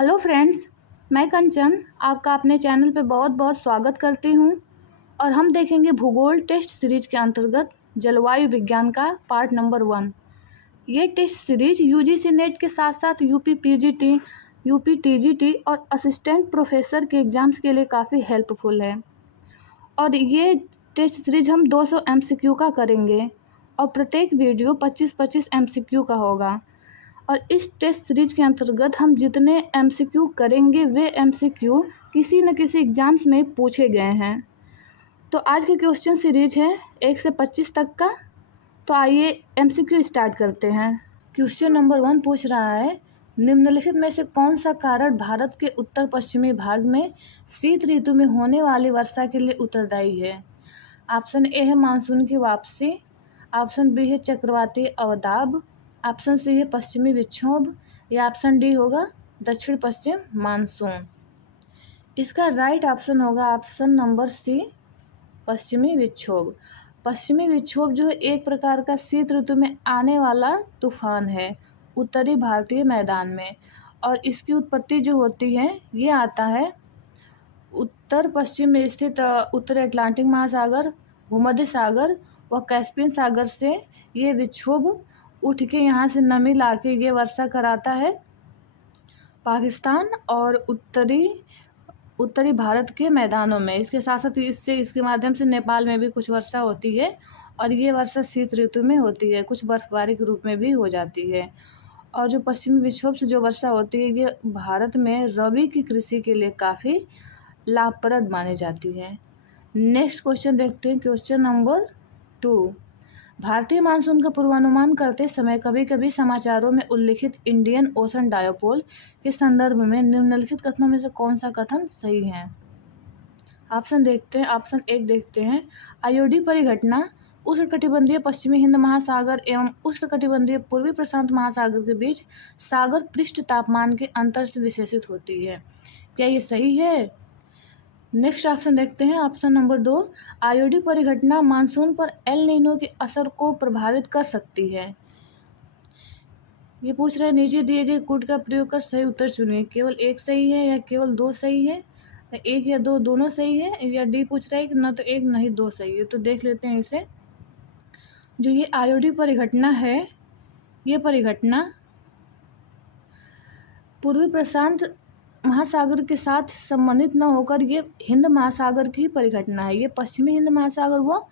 Hello friends, मैं कंचन आपका अपने चैनल पे बहुत बहुत स्वागत करती हूँ। और हम देखेंगे भूगोल टेस्ट सीरीज के अंतर्गत जलवायु विज्ञान का पार्ट नंबर 1। ये टेस्ट सीरीज यूजीसी नेट के साथ साथ यूपी पीजीटी, यूपी टीजीटी और असिस्टेंट प्रोफेसर के एग्ज़ाम्स के लिए काफ़ी हेल्पफुल है। और ये टेस्ट सीरीज हम 200 एमसीक्यू का करेंगे और प्रत्येक वीडियो 25-25 एमसीक्यू का होगा। और इस टेस्ट सीरीज के अंतर्गत हम जितने एमसीक्यू करेंगे वे एमसीक्यू किसी न किसी एग्जाम्स में पूछे गए हैं। तो आज की क्वेश्चन सीरीज है 1 से 25 तक का। तो आइए एमसीक्यू स्टार्ट करते हैं। क्वेश्चन नंबर 1 पूछ रहा है, निम्नलिखित में से कौन सा कारण भारत के उत्तर पश्चिमी भाग में शीत ऋतु में होने वाली वर्षा के लिए उत्तरदायी है? ऑप्शन ए है मानसून की वापसी, ऑप्शन बी है चक्रवाती अवदाब, ऑप्शन सी है पश्चिमी विक्षोभ, या ऑप्शन डी होगा दक्षिण पश्चिम मानसून। इसका राइट ऑप्शन होगा ऑप्शन नंबर सी, पश्चिमी विक्षोभ। पश्चिमी विक्षोभ जो है एक प्रकार का शीत ऋतु में आने वाला तूफान है उत्तरी भारतीय मैदान में, और इसकी उत्पत्ति जो होती है ये आता है उत्तर पश्चिम में स्थित उत्तरी अटलांटिक महासागर, भूमध्य सागर व कैस्पियन सागर से ये विक्षोभ उठ के यहाँ से नमी ला के ये वर्षा कराता है पाकिस्तान और उत्तरी भारत के मैदानों में। इसके साथ साथ इसके माध्यम से नेपाल में भी कुछ वर्षा होती है, और ये वर्षा शीत ऋतु में होती है, कुछ बर्फबारी के रूप में भी हो जाती है। और जो पश्चिमी विक्षोभ से जो वर्षा होती है ये भारत में रबी की कृषि के लिए काफ़ी लाभप्रद मानी जाती है। नेक्स्ट क्वेश्चन देखते हैं, क्वेश्चन नंबर 2। भारतीय मानसून का पूर्वानुमान करते समय कभी कभी समाचारों में उल्लिखित इंडियन ओशन डायोपोल के संदर्भ में निम्नलिखित कथनों में से कौन सा कथन सही है? ऑप्शन देखते हैं। ऑप्शन 1 देखते हैं, आईओडी परिघटना उष्णकटिबंधीय पश्चिमी हिंद महासागर एवं उष्णकटिबंधीय पूर्वी प्रशांत महासागर के बीच सागर पृष्ठ तापमान के अंतर से विशेषित होती है। क्या ये सही है? नेक्स्ट ऑप्शन देखते हैं, ऑप्शन नंबर 2, आईओडी परिघटना मानसून पर एल नीनो के असर को प्रभावित कर सकती है। ये पूछ रहे हैं नीचे दिए गए कोड का प्रयोग कर सही उत्तर चुनिए। केवल एक सही है या केवल 2 सही है, या 1 या 2 दोनों सही है, या डी पूछ रहा है कि न तो 1 न ही 2 सही है। तो देख लेते हैं इसे। जो ये आईओडी परिघटना है, ये परिघटना पूर्वी प्रशांत महासागर के साथ संबंधित न होकर ये हिंद महासागर की परिघटना है। ये पश्चिमी हिंद महासागर व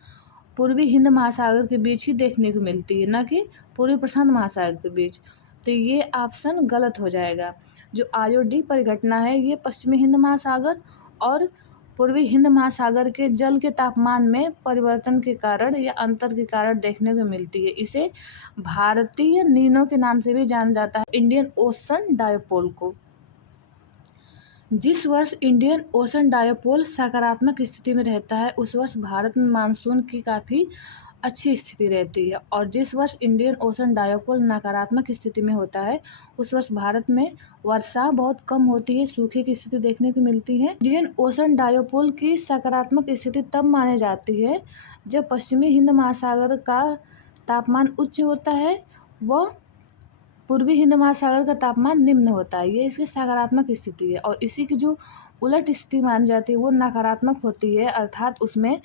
पूर्वी हिंद महासागर के बीच ही देखने को मिलती है, न कि पूर्वी प्रशांत महासागर के बीच। तो ये ऑप्शन गलत हो जाएगा। जो आईओडी परिघटना है ये पश्चिमी हिंद महासागर और पूर्वी हिंद महासागर के जल के तापमान में परिवर्तन के कारण या अंतर के कारण देखने को मिलती है। इसे भारतीय नीनो के नाम से भी जाना जाता है, इंडियन ओशन डायोपोल को। जिस वर्ष इंडियन ओशन डायोपोल सकारात्मक स्थिति में रहता है उस वर्ष भारत में मानसून की काफ़ी अच्छी स्थिति रहती है, और जिस वर्ष इंडियन ओशन डायोपोल नकारात्मक स्थिति में होता है उस वर्ष भारत में वर्षा बहुत कम होती है, सूखे की स्थिति देखने को मिलती है। इंडियन ओशन डायोपोल की सकारात्मक स्थिति तब मानी जाती है जब पश्चिमी हिंद महासागर का तापमान उच्च होता है व पूर्वी हिंद महासागर का तापमान निम्न होता है। ये इसकी सकारात्मक स्थिति है, और इसी की जो उलट स्थिति मानी जाती है वो नकारात्मक होती है, अर्थात उसमें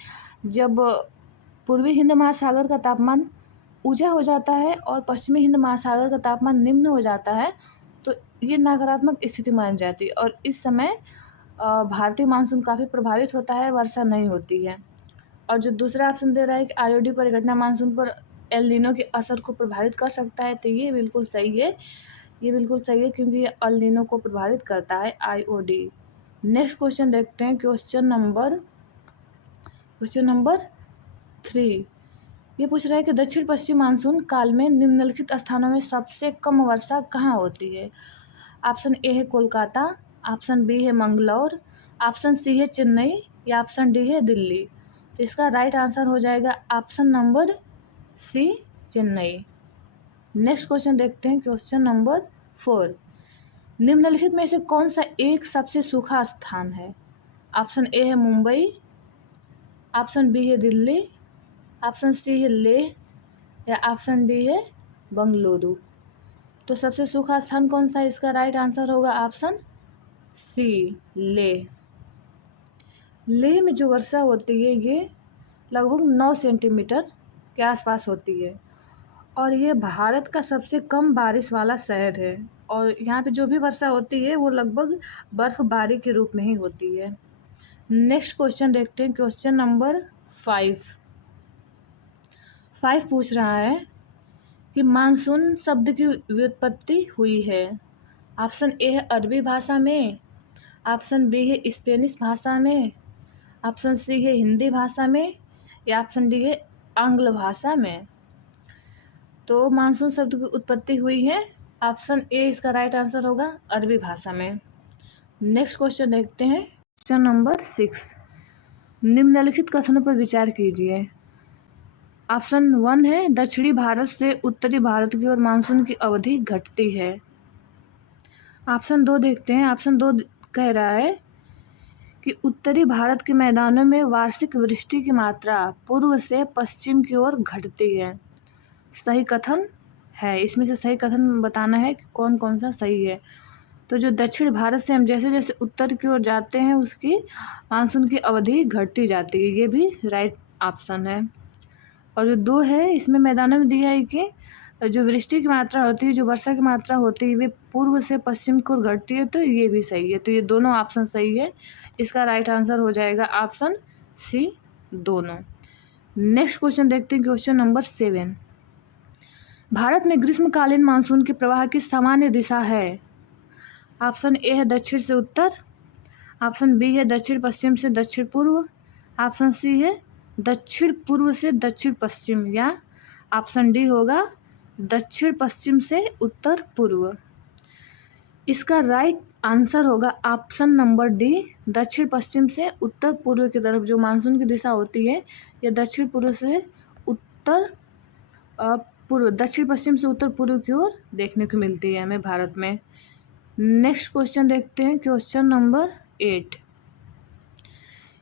जब पूर्वी हिंद महासागर का तापमान ऊंचा हो जाता है और पश्चिमी हिंद महासागर का तापमान निम्न हो जाता है तो ये नकारात्मक स्थिति मानी जाती है, और इस समय भारतीय मानसून काफ़ी प्रभावित होता है, वर्षा नहीं होती है। और जो दूसरा ऑप्शन दे रहा है कि आईओडी परिघटना मानसून पर एल नीनो के असर को प्रभावित कर सकता है, तो ये बिल्कुल सही है। ये बिल्कुल सही है क्योंकि ये एल नीनो को प्रभावित करता है आईओडी। नेक्स्ट क्वेश्चन देखते हैं, क्वेश्चन नंबर 3। ये पूछ रहा है कि दक्षिण पश्चिम मानसून काल में निम्नलिखित स्थानों में सबसे कम वर्षा कहाँ होती है? ऑप्शन ए है कोलकाता, ऑप्शन बी है मंगलौर, ऑप्शन सी है चेन्नई, या ऑप्शन डी है दिल्ली। तो इसका राइट आंसर हो जाएगा option number C, Chennai. Next question देखते हैं, क्वेश्चन नंबर 4। निम्नलिखित में से कौन सा एक सबसे सूखा स्थान है? ऑप्शन ए है मुंबई, ऑप्शन बी है दिल्ली, ऑप्शन सी है लेह, या ऑप्शन डी है बंगलुरु। तो सबसे सूखा स्थान कौन सा है? इसका राइट आंसर होगा ऑप्शन सी, लेह। लेह में जो वर्षा होती है ये लगभग 9 सेंटीमीटर के आसपास होती है और ये भारत का सबसे कम बारिश वाला शहर है और यहाँ पे जो भी वर्षा होती है वो लगभग बर्फबारी के रूप में ही होती है। नेक्स्ट क्वेश्चन देखते हैं, क्वेश्चन नंबर 5 पूछ रहा है कि मानसून शब्द की व्युत्पत्ति हुई है। ऑप्शन ए है अरबी भाषा में, ऑप्शन बी है स्पेनिश भाषा में, ऑप्शन सी है हिंदी भाषा में या ऑप्शन डी है आंग्ल भाषा में। तो मानसून शब्द की उत्पत्ति हुई है, ऑप्शन ए इसका राइट आंसर होगा अरबी भाषा में। नेक्स्ट क्वेश्चन देखते हैं, क्वेश्चन नंबर 6। निम्नलिखित कथनों पर विचार कीजिए। ऑप्शन 1 है दक्षिणी भारत से उत्तरी भारत की ओर मानसून की अवधि घटती है। ऑप्शन 2 देखते हैं, ऑप्शन 2 कह रहा है कि उत्तरी भारत के मैदानों में वार्षिक वृष्टि की मात्रा पूर्व से पश्चिम की ओर घटती है। सही कथन है, इसमें से सही कथन बताना है कि कौन कौन सा सही है। तो जो दक्षिण भारत से हम जैसे जैसे उत्तर की ओर जाते हैं उसकी मानसून की अवधि घटती जाती है, ये भी राइट ऑप्शन है। और जो 2 है इसमें मैदानों में दिया है कि जो वृष्टि की मात्रा होती है, जो वर्षा की मात्रा होती है वे पूर्व से पश्चिम की ओर घटती है, तो ये भी सही है। तो ये दोनों ऑप्शन सही है, इसका राइट आंसर हो जाएगा ऑप्शन सी, दोनों। नेक्स्ट क्वेश्चन देखते हैं, क्वेश्चन नंबर 7। भारत में ग्रीष्मकालीन मानसून के प्रवाह की सामान्य दिशा है। ऑप्शन ए है दक्षिण से उत्तर, ऑप्शन बी है दक्षिण पश्चिम से दक्षिण पूर्व, ऑप्शन सी है दक्षिण पूर्व से दक्षिण पश्चिम या ऑप्शन डी होगा दक्षिण पश्चिम से उत्तर पूर्व। इसका राइट आंसर होगा ऑप्शन नंबर डी, दक्षिण पश्चिम से उत्तर पूर्व की तरफ जो मानसून की दिशा होती है यह दक्षिण पूर्व से उत्तर पूर्व, दक्षिण पश्चिम से उत्तर पूर्व की ओर देखने को मिलती है हमें भारत में। नेक्स्ट क्वेश्चन देखते हैं, क्वेश्चन नंबर 8।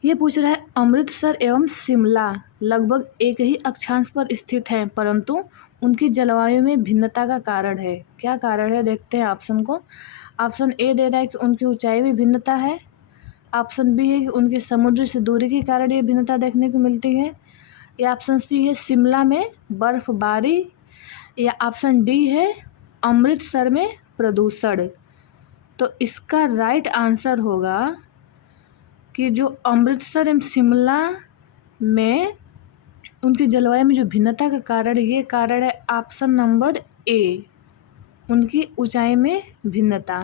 ये पूछ रहा है अमृतसर एवं शिमला लगभग एक ही अक्षांश पर स्थित हैं परंतु उनकी जलवायु में भिन्नता का कारण है। क्या कारण है देखते हैं ऑप्शन को। ऑप्शन ए दे रहा है कि उनकी ऊंचाई में भिन्नता है, ऑप्शन बी है कि उनकी समुद्र से दूरी के कारण ये भिन्नता देखने को मिलती है, या ऑप्शन सी है शिमला में बर्फबारी, या ऑप्शन डी है अमृतसर में प्रदूषण। तो इसका राइट आंसर होगा कि जो अमृतसर एवं शिमला में उनकी जलवायु में जो भिन्नता का कारण, ये कारण है ऑप्शन नंबर ए, उनकी ऊंचाई में भिन्नता।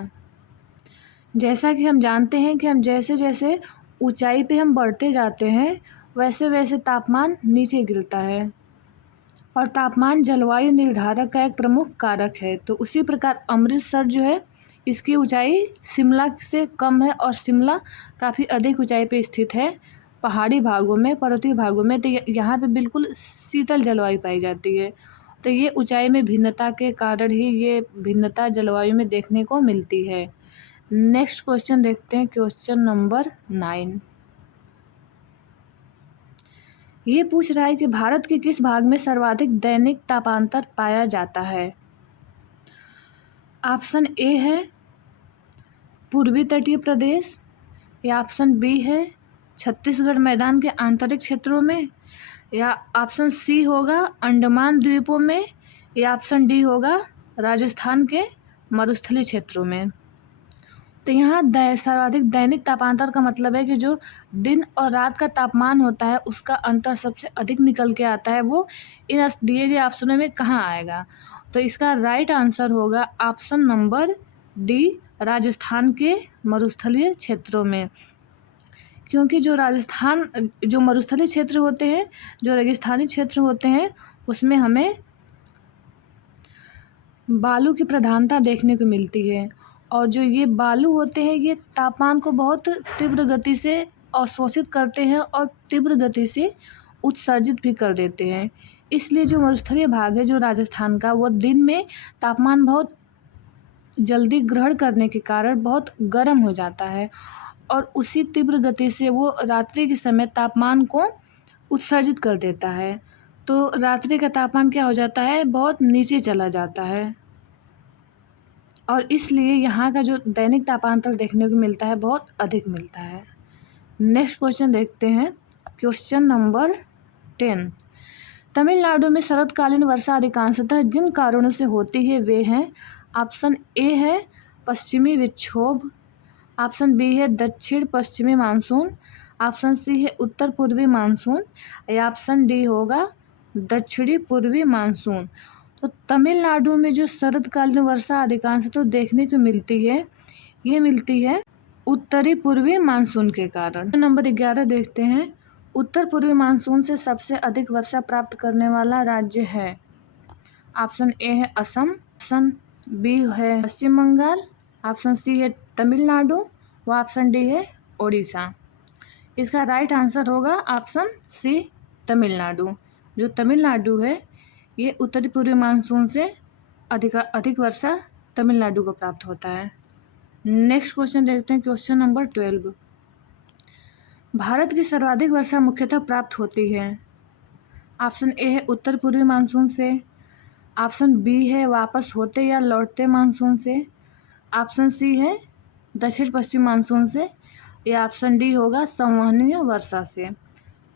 जैसा कि हम जानते हैं कि हम जैसे जैसे ऊंचाई पे हम बढ़ते जाते हैं वैसे वैसे तापमान नीचे गिरता है और तापमान जलवायु निर्धारक का एक प्रमुख कारक है। तो उसी प्रकार अमृतसर जो है इसकी ऊंचाई शिमला से कम है और शिमला काफ़ी अधिक ऊंचाई पे स्थित है पहाड़ी भागों में, पर्वतीय भागों में। तो यहाँ पे बिल्कुल शीतल जलवायु पाई जाती है। तो ये ऊंचाई में भिन्नता के कारण ही ये भिन्नता जलवायु में देखने को मिलती है। नेक्स्ट क्वेश्चन देखते हैं, क्वेश्चन नंबर 9। ये पूछ रहा है कि भारत के किस भाग में सर्वाधिक दैनिक तापांतर पाया जाता है। ऑप्शन ए है पूर्वी तटीय प्रदेश, या ऑप्शन बी है छत्तीसगढ़ मैदान के आंतरिक क्षेत्रों में, या ऑप्शन सी होगा अंडमान द्वीपों में, या ऑप्शन डी होगा राजस्थान के मरुस्थलीय क्षेत्रों में। तो यहाँ सर्वाधिक दैनिक तापांतर का मतलब है कि जो दिन और रात का तापमान होता है उसका अंतर सबसे अधिक निकल के आता है, वो इन दिए गए ऑप्शनों में कहाँ आएगा। तो इसका राइट आंसर होगा ऑप्शन नंबर डी, राजस्थान के मरुस्थलीय क्षेत्रों में। क्योंकि जो मरुस्थलीय क्षेत्र होते हैं, जो रेगिस्तानी क्षेत्र होते हैं, उसमें हमें बालू की प्रधानता देखने को मिलती है और जो ये बालू होते हैं ये तापमान को बहुत तीव्र गति से अवशोषित करते हैं और तीव्र गति से उत्सर्जित भी कर देते हैं। इसलिए जो मरुस्थलीय भाग है जो राजस्थान का, वो दिन में तापमान बहुत जल्दी ग्रहण करने के कारण बहुत गर्म हो जाता है और उसी तीव्र गति से वो रात्रि के समय तापमान को उत्सर्जित कर देता है। तो रात्रि का तापमान क्या हो जाता है, बहुत नीचे चला जाता है। और इसलिए यहाँ का जो दैनिक तापांतर देखने को मिलता है बहुत अधिक मिलता है। नेक्स्ट क्वेश्चन देखते हैं, क्वेश्चन नंबर 10। तमिलनाडु में शरतकालीन वर्षा अधिकांशतः जिन कारणों से होती है वे हैं, ऑप्शन ए है पश्चिमी विक्षोभ, ऑप्शन बी है दक्षिण पश्चिमी मानसून, ऑप्शन सी है उत्तर पूर्वी मानसून, या ऑप्शन डी होगा दक्षिणी पूर्वी मानसून। तो तमिलनाडु में जो शरतकालीन वर्षा अधिकांशतः देखने को मिलती है, ये मिलती है उत्तरी पूर्वी मानसून के कारण। नंबर 11 देखते हैं, उत्तर पूर्वी मानसून से सबसे अधिक वर्षा प्राप्त करने वाला राज्य है। ऑप्शन ए है असम, ऑप्शन बी है पश्चिम बंगाल, ऑप्शन सी है तमिलनाडु, व ऑप्शन डी है ओडिशा। इसका राइट आंसर होगा ऑप्शन सी तमिलनाडु। जो तमिलनाडु है ये उत्तरी पूर्वी मानसून से अधिक वर्षा तमिलनाडु को प्राप्त होता है। नेक्स्ट क्वेश्चन देखते हैं, क्वेश्चन नंबर 12। भारत की सर्वाधिक वर्षा मुख्यतः प्राप्त होती है। ऑप्शन ए है उत्तर पूर्वी मानसून से, ऑप्शन बी है वापस होते या लौटते मानसून से, ऑप्शन सी है दक्षिण पश्चिम मानसून से, या ऑप्शन डी होगा संवहनीय वर्षा से।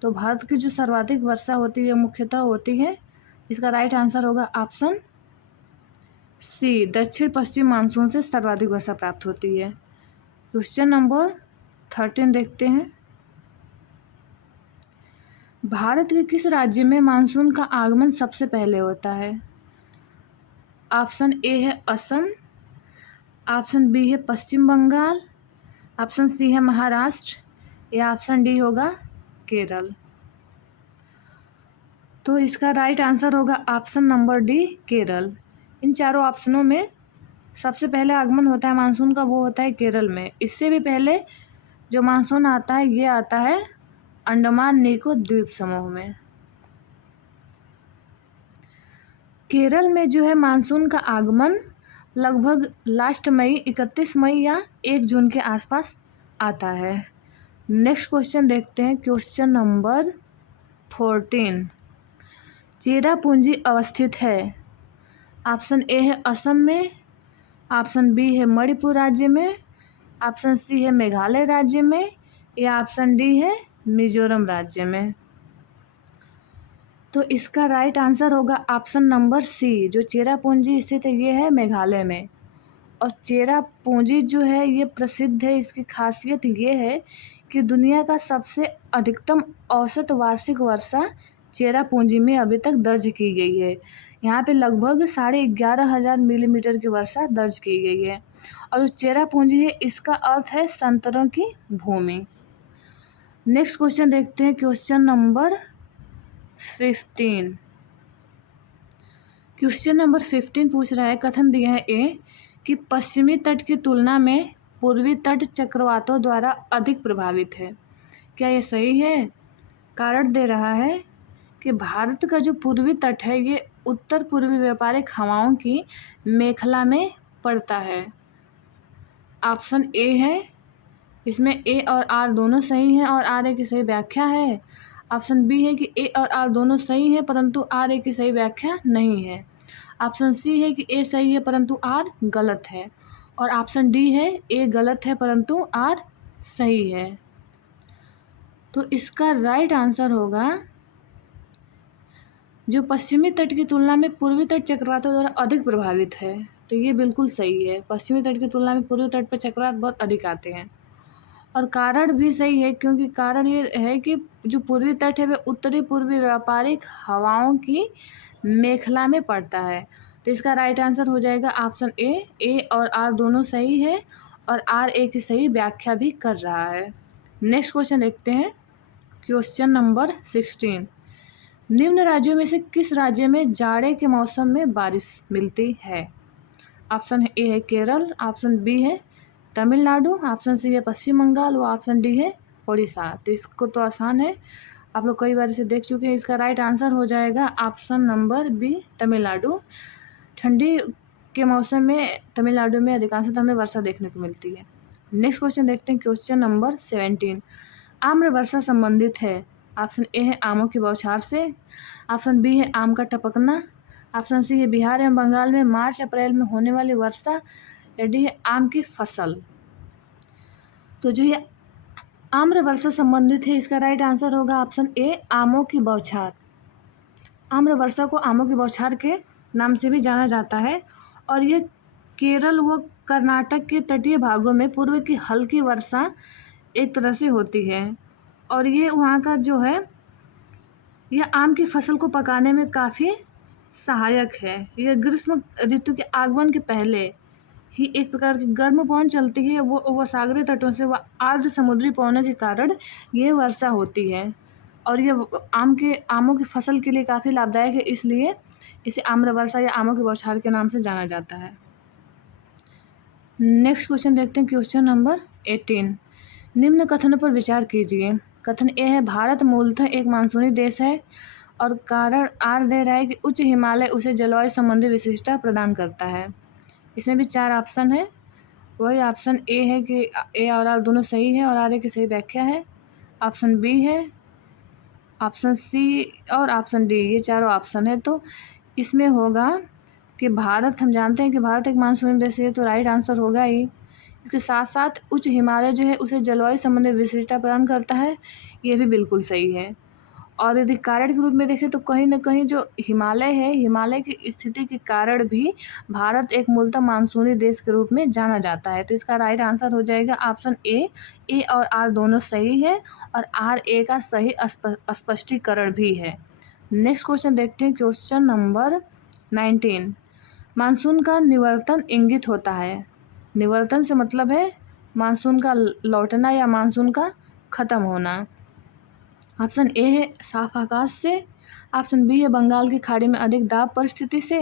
तो भारत की जो सर्वाधिक वर्षा होती है मुख्यतः होती है, इसका राइट आंसर होगा ऑप्शन सी दक्षिण पश्चिम मानसून से सर्वाधिक वर्षा प्राप्त होती है। क्वेश्चन नंबर 13 देखते हैं, भारत के किस राज्य में मानसून का आगमन सबसे पहले होता है। ऑप्शन ए है असम, ऑप्शन बी है पश्चिम बंगाल, ऑप्शन सी है महाराष्ट्र, या ऑप्शन डी होगा केरल। तो इसका राइट आंसर होगा ऑप्शन नंबर डी केरल। इन चारों ऑप्शनों में सबसे पहले आगमन होता है मानसून का, वो होता है केरल में। इससे भी पहले जो मानसून आता है ये आता है अंडमान निकोबार द्वीप समूह में। केरल में जो है मानसून का आगमन लगभग लास्ट मई 31 मई या 1 जून के आसपास आता है। नेक्स्ट क्वेश्चन देखते हैं, क्वेश्चन नंबर 14। चेरापूंजी अवस्थित है। ऑप्शन ए है असम में, ऑप्शन बी है मणिपुर राज्य में, ऑप्शन सी है मेघालय राज्य में, या ऑप्शन डी है मिजोरम राज्य में। तो इसका राइट आंसर होगा ऑप्शन नंबर सी। जो चेरापूंजी स्थित है ये है मेघालय में। और चेरापूंजी जो है ये प्रसिद्ध है, इसकी खासियत ये है कि दुनिया का सबसे अधिकतम औसत वार्षिक वर्षा चेरापूंजी में अभी तक दर्ज की गई है। यहाँ पे लगभग 11,500 मिलीमीटर की वर्षा दर्ज की गई है। और जो चेरापूंजी है इसका अर्थ है संतरों की भूमि। नेक्स्ट क्वेश्चन देखते हैं, क्वेश्चन नंबर 15। क्वेश्चन नंबर 15 पूछ रहा है, कथन दिया है ए कि पश्चिमी तट की तुलना में पूर्वी तट चक्रवातों द्वारा अधिक प्रभावित है। क्या ये सही है? कारण दे रहा है कि भारत का जो पूर्वी तट है ये उत्तर पूर्वी व्यापारिक हवाओं की मेखला में पड़ता है। ऑप्शन ए है, इसमें ए और आर दोनों सही हैं और आर ए की सही व्याख्या है। ऑप्शन बी है कि ए और आर दोनों सही हैं परंतु आर ए की सही व्याख्या नहीं है। ऑप्शन सी है कि ए सही है परंतु आर गलत है। और ऑप्शन डी है ए गलत है परंतु आर सही है। तो इसका राइट आंसर होगा जो पश्चिमी तट की तुलना में पूर्वी तट चक्रवातों द्वारा अधिक प्रभावित है। तो ये बिल्कुल सही है, पश्चिमी तट की तुलना में पूर्वी तट पर चक्रवात बहुत अधिक आते हैं। और कारण भी सही है क्योंकि कारण ये है कि जो पूर्वी तट है वह उत्तरी पूर्वी व्यापारिक हवाओं की मेखला में पड़ता है। तो इसका राइट आंसर हो जाएगा ऑप्शन ए और आर दोनों सही है और आर ए की सही व्याख्या भी कर रहा है। नेक्स्ट क्वेश्चन देखते हैं, क्वेश्चन नंबर 16। निम्न राज्यों में से किस राज्य में जाड़े के मौसम में बारिश मिलती है। ऑप्शन ए है केरल, ऑप्शन बी है तमिलनाडु, ऑप्शन सी है पश्चिम बंगाल, व ऑप्शन डी है ओडिशा। तो इसको तो आसान है, आप लोग कई बार इसे देख चुके हैं। इसका राइट आंसर हो जाएगा ऑप्शन नंबर बी तमिलनाडु। ठंडी के मौसम में तमिलनाडु में अधिकांशतः हमें वर्षा देखने को मिलती है। नेक्स्ट क्वेश्चन देखते हैं, क्वेश्चन नंबर 17। आम्र वर्षा संबंधित है। ऑप्शन ए है आमों की बौछार से, ऑप्शन बी है आम का टपकना, ऑप्शन सी है बिहार एवं बंगाल में मार्च अप्रैल में होने वाली वर्षा, डी है आम की फसल। तो जो ये आम्र वर्षा संबंधित है, इसका राइट आंसर होगा ऑप्शन ए आमों की बौछार। आम्र वर्षा को आमों की बौछार के नाम से भी जाना जाता है और ये केरल व कर्नाटक के तटीय भागों में पूर्व की हल्की वर्षा एक तरह से होती है और ये वहाँ का जो है यह आम की फसल को पकाने में काफ़ी सहायक है। यह ग्रीष्म ऋतु के आगमन के पहले ही एक प्रकार की गर्म पवन चलती है, वो सागरीय तटों से व आर्द्र समुद्री पवनों के कारण ये वर्षा होती है और ये आमों की फसल के लिए काफ़ी लाभदायक है, इसलिए इसे आम्र वर्षा या आमों की बौछार के नाम से जाना जाता है। नेक्स्ट क्वेश्चन देखते हैं, क्वेश्चन नंबर 18। निम्न कथनों पर विचार कीजिए। कथन ए है भारत मूलतः एक मानसूनी देश है और कारण आर दे रहा है कि उच्च हिमालय उसे जलवायु संबंधी विशिष्टता प्रदान करता है। इसमें भी 4 ऑप्शन है। वही ऑप्शन ए है कि ए और आर दोनों सही है और आर ए की सही व्याख्या है। ऑप्शन बी है, ऑप्शन सी और ऑप्शन डी, ये चारों ऑप्शन है। तो इसमें होगा कि भारत, हम जानते हैं कि भारत एक मानसूनी देश है, तो राइट आंसर होगा ही। इसके साथ साथ उच्च हिमालय जो है उसे जलवायु संबंधी विशिष्टता प्रदान करता है, ये भी बिल्कुल सही है। और यदि कारण के रूप में देखें तो कहीं न कहीं जो हिमालय है, हिमालय की स्थिति के कारण भी भारत एक मूलतः मानसूनी देश के रूप में जाना जाता है। तो इसका राइट आंसर हो जाएगा ऑप्शन ए। ए और आर दोनों सही है और आर ए का सही स्पष्टीकरण भी है। नेक्स्ट क्वेश्चन देखते हैं, क्वेश्चन नंबर 19। मानसून का निवर्तन इंगित होता है। निवर्तन से मतलब है मानसून का लौटना या मानसून का खत्म होना। ऑप्शन ए है साफ आकाश से, ऑप्शन बी है बंगाल की खाड़ी में अधिक दाब परिस्थिति से,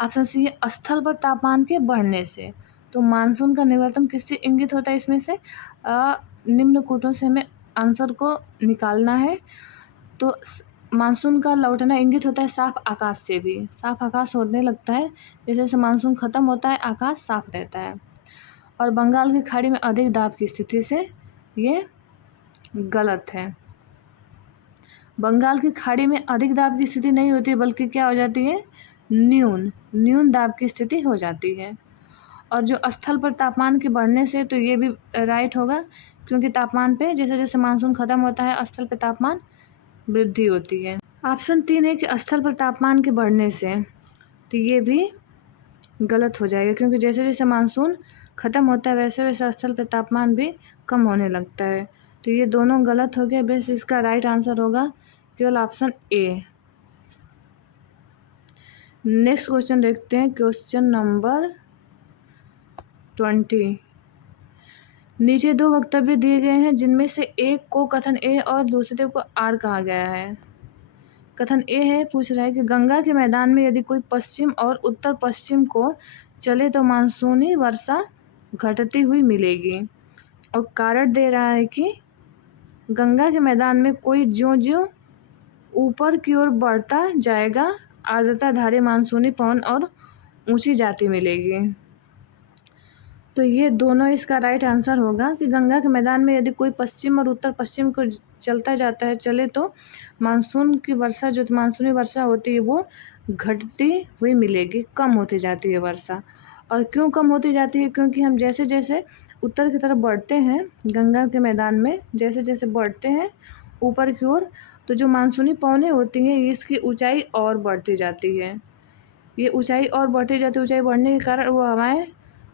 ऑप्शन सी है स्थल पर तापमान के बढ़ने से। तो मानसून का निवर्तन किससे इंगित होता है? इसमें से निम्न कूटों से हमें आंसर को निकालना है। तो मानसून का लौटना इंगित होता है साफ आकाश से भी। साफ आकाश होने लगता है जैसे जैसे मानसून खत्म होता है, आकाश साफ रहता है। और बंगाल की खाड़ी में अधिक दाब की स्थिति से, ये गलत है। बंगाल की खाड़ी में अधिक दाब की स्थिति नहीं होती, बल्कि क्या हो जाती है, न्यून दाब की स्थिति हो जाती है। और जो स्थल पर तापमान के बढ़ने से, तो ये भी राइट होगा, क्योंकि तापमान पे जैसे जैसे मानसून खत्म होता है स्थल पर तापमान वृद्धि होती है। ऑप्शन 3 है कि स्थल पर तापमान के बढ़ने से, तो ये भी गलत हो जाएगा, क्योंकि जैसे जैसे मानसून खत्म होता है वैसे वैसे स्थल पर तापमान भी कम होने लगता है। तो ये दोनों गलत हो गए। बस इसका राइट आंसर होगा केवल ऑप्शन ए। नेक्स्ट क्वेश्चन देखते हैं, क्वेश्चन नंबर 20। नीचे 2 वक्तव्य दिए गए हैं, जिनमें से एक को कथन ए और दूसरे को आर कहा गया है। कथन ए है, पूछ रहा है कि गंगा के मैदान में यदि कोई पश्चिम और उत्तर पश्चिम को चले तो मानसूनी वर्षा घटती हुई मिलेगी। और कारण दे रहा है कि गंगा के मैदान में कोई ज्यों-ज्यों ऊपर की ओर बढ़ता जाएगा, आर्द्रताधारी मानसूनी पवन और ऊंची जाती मिलेगी। तो ये दोनों इसका राइट आंसर होगा कि गंगा के मैदान में यदि कोई पश्चिम और उत्तर पश्चिम को चलता जाता है, चले तो मानसून की वर्षा, जो मानसूनी वर्षा होती है वो घटती हुई मिलेगी, कम होती जाती है वर्षा। और क्यों कम होती जाती है? क्योंकि हम जैसे जैसे उत्तर की तरफ बढ़ते हैं, गंगा के मैदान में जैसे जैसे बढ़ते हैं ऊपर की ओर, तो जो मानसूनी पवनें होती हैं इसकी ऊंचाई और बढ़ती जाती है। ये ऊंचाई और बढ़ती जाती है, ऊंचाई बढ़ने के कारण वो हवाएं,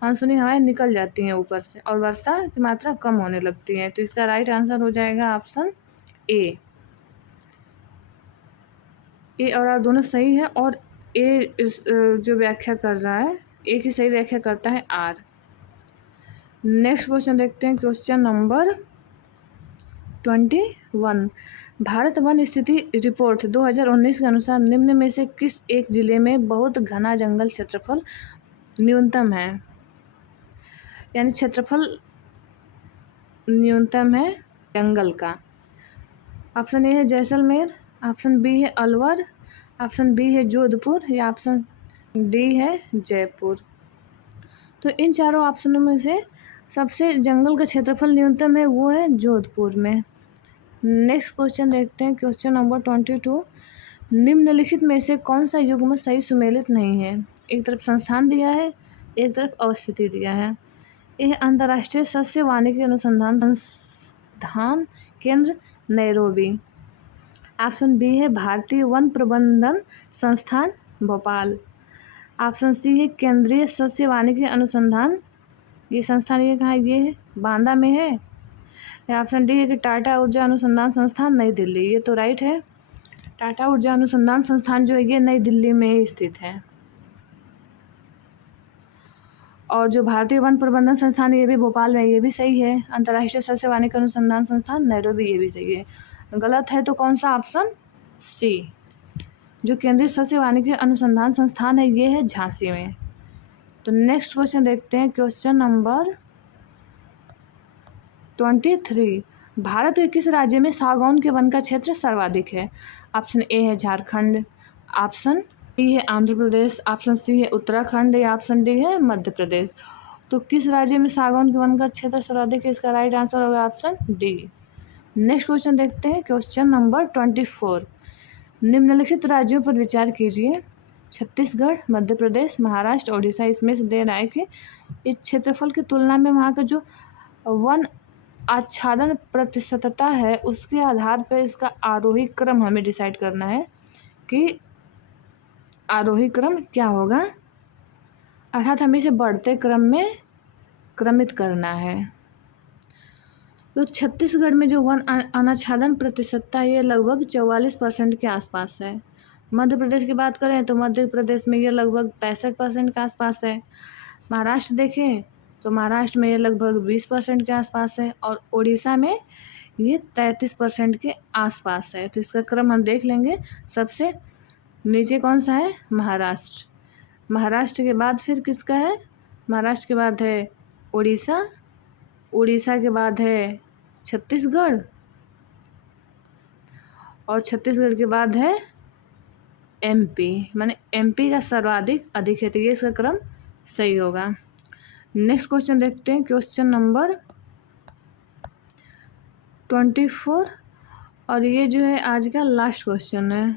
मानसूनी हवाएं निकल जाती हैं ऊपर से और वर्षा की मात्रा कम होने लगती है। तो इसका राइट आंसर हो जाएगा ऑप्शन ए। ए और आर दोनों सही है और ए इस जो व्याख्या कर रहा है, ए की सही व्याख्या करता है आर। नेक्स्ट क्वेश्चन देखते हैं, क्वेश्चन नंबर 21। भारत वन स्थिति रिपोर्ट 2019 के अनुसार निम्न में से किस एक जिले में बहुत घना जंगल क्षेत्रफल न्यूनतम है? यानी क्षेत्रफल न्यूनतम है जंगल का। ऑप्शन ए है जैसलमेर, ऑप्शन बी है अलवर, ऑप्शन बी है जोधपुर या ऑप्शन डी है जयपुर। तो इन चारों ऑप्शनों में से सबसे जंगल का क्षेत्रफल न्यूनतम है वो है जोधपुर में। नेक्स्ट क्वेश्चन देखते हैं, क्वेश्चन नंबर 22। निम्नलिखित में से कौन सा युग्म सही सुमेलित नहीं है? एक तरफ संस्थान दिया है, एक तरफ अवस्थिति दिया है। यह अंतर्राष्ट्रीय सस्य वानिकी अनुसंधान संस्थान केंद्र नैरोबी। ऑप्शन बी है भारतीय वन प्रबंधन संस्थान भोपाल। ऑप्शन सी है केंद्रीय सस्य वानिकी अनुसंधान, ये संस्थान ये कहाँ, ये है बांदा में है। या ऑप्शन डी है कि टाटा ऊर्जा अनुसंधान संस्थान नई दिल्ली, ये तो राइट है। टाटा ऊर्जा अनुसंधान संस्थान जो है ये नई दिल्ली में स्थित है। और जो भारतीय वन प्रबंधन संस्थान है ये भी भोपाल में, ये भी सही है। अंतर्राष्ट्रीय सस्य वानिकी अनुसंधान संस्थान नैरोबी, ये भी सही है। गलत है तो कौन सा, ऑप्शन सी। जो केंद्रीय सस्य वानिकी अनुसंधान संस्थान है ये है झांसी में। तो नेक्स्ट क्वेश्चन देखते हैं, क्वेश्चन नंबर 23। भारत के किस राज्य में सागौन के वन का क्षेत्र सर्वाधिक है? ऑप्शन ए है झारखंड, ऑप्शन बी है आंध्र प्रदेश, ऑप्शन सी है उत्तराखंड या ऑप्शन डी है मध्य प्रदेश। तो किस राज्य में सागौन के वन का क्षेत्र सर्वाधिक है, इसका राइट आंसर होगा ऑप्शन डी। नेक्स्ट क्वेश्चन देखते हैं, क्वेश्चन नंबर 24। निम्नलिखित राज्यों पर विचार कीजिए, छत्तीसगढ़, मध्य प्रदेश, महाराष्ट्र, ओडिशा। इसमें से दे रहा है कि इस क्षेत्रफल की तुलना में वहाँ का जो वन आच्छादन प्रतिशतता है उसके आधार पर इसका आरोही क्रम हमें डिसाइड करना है कि आरोही क्रम क्या होगा, अर्थात हमें इसे बढ़ते क्रम में क्रमित करना है। तो छत्तीसगढ़ में जो वन अनाच्छादन प्रतिशतता है ये लगभग 44% के आसपास है। मध्य प्रदेश की बात करें तो मध्य प्रदेश में ये लगभग 65% के आसपास है। महाराष्ट्र देखें तो महाराष्ट्र में ये लगभग 20% के आसपास है। और उड़ीसा में ये 33% के आसपास है। तो इसका क्रम हम देख लेंगे, सबसे नीचे कौन सा है, महाराष्ट्र। महाराष्ट्र के बाद फिर किसका है, महाराष्ट्र के बाद है उड़ीसा, उड़ीसा के बाद है छत्तीसगढ़, और छत्तीसगढ़ के बाद है एमपी, माने एमपी का सर्वाधिक अधिक है। तो ये इसका क्रम सही होगा। नेक्स्ट क्वेश्चन देखते हैं, क्वेश्चन नंबर 24, और ये जो है आज का लास्ट क्वेश्चन है।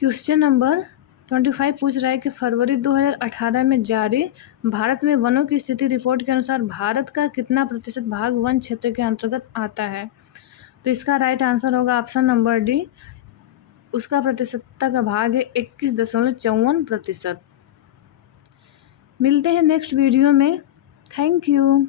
क्वेश्चन नंबर 25 पूछ रहा है कि फरवरी 2018 में जारी भारत में वनों की स्थिति रिपोर्ट के अनुसार भारत का कितना प्रतिशत भाग वन क्षेत्र के अंतर्गत आता है? तो इसका राइट आंसर होगा ऑप्शन नंबर डी, उसका प्रतिशतता का भाग है 21.54%। मिलते हैं नेक्स्ट वीडियो में। Thank you.